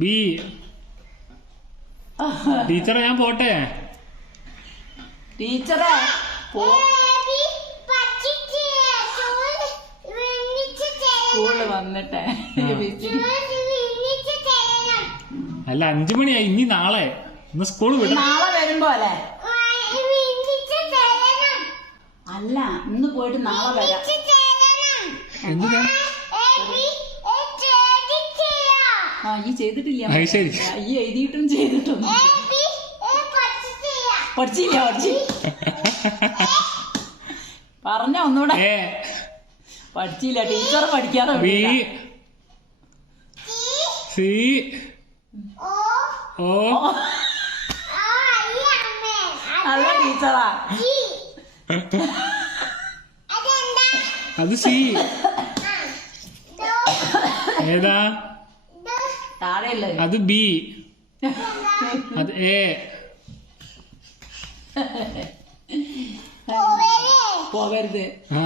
B. ടീച്ചറെ ഞാൻ പോട്ടെ. ടീച്ചറെ സ്കൂളിൽ വന്നിട്ടെ. അല്ല 5 മണിയായി. ഇനി നാളെ ഇന്ന് സ്കൂൾ വിടാം. നാളെ വരുമ്പോ അല്ലേ? അല്ല ഇന്ന് പോയിട്ട് നാളെ വരാം. എന്തിനാ? ഈ ചെയ്തിട്ടില്ല. ശരി. ഈ എഴുതിയിട്ടും ചെയ്തിട്ടൊന്നും പഠിച്ചില്ല. പറഞ്ഞ ഒന്നുകൂടെ. പഠിച്ചില്ല. ടീച്ചർ പഠിക്കാതെ ബി സി ഓ. അല്ല ടീച്ചറാ. അത് സി. ഏതാ? താഴെയല്ലേ? അത് ബി. അത് എ. പോകരുത്. ആ